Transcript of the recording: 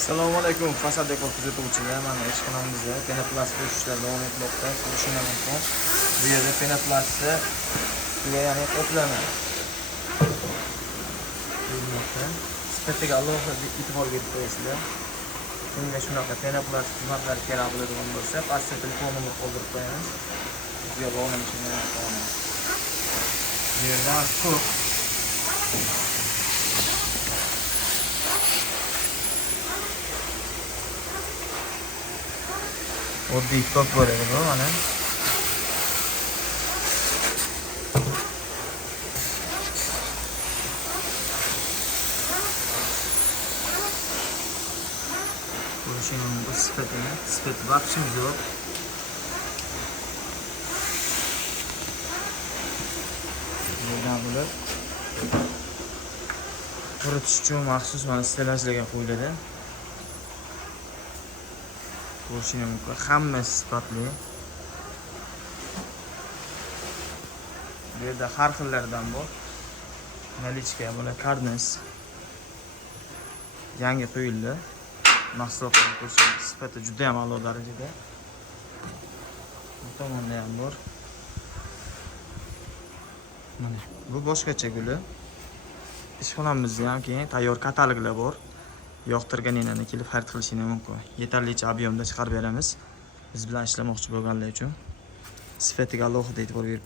Assalomu alaykum, Fasad dekor kuzatuvchilar. Mana ishxonamizda penoplast ishlar davom etmoqda. Ko'rishingiz mumkin. Bu yerda penoplastni ya'ni qoplama. Sifatiga alohida e'tibor berib qo'yasizlar. Bunga shunaqa penoplast xizmatlari kerak bo'ladigan bo'lsa, pastda telefonimni qoldirib qo'yamiz. Bizga bog'lanishini qilamiz. Bu yerda ko'p oddiy tok bo'ladi bu mana. Ko'rishingiz mumkin sifati baxshimiz yo'q. Bundan bular quritish uchun maxsus mana stelajlarga qo'yiladi. Ko'rishingiz mumkin, hammasi sifatli. Bu yerda har xillaridan bor. Nalichka, bular karniz. Yangi qo'yildi. Mahsulotlar ko'rsatib, sifati juda ham a'lo darajada. Bu tomonda ham bor. Mana bu boshqacha guli. Ishxonamizda ham keyin tayyor kataloglar bor. Yoqtirganinglarni kelib xarid qilishingiz mumkin. Yetarlicha ob'yomda chiqarib beramiz. Biz bilan ishlamoqchi bo'lganlar uchun sifatiga alohida e'tibor berib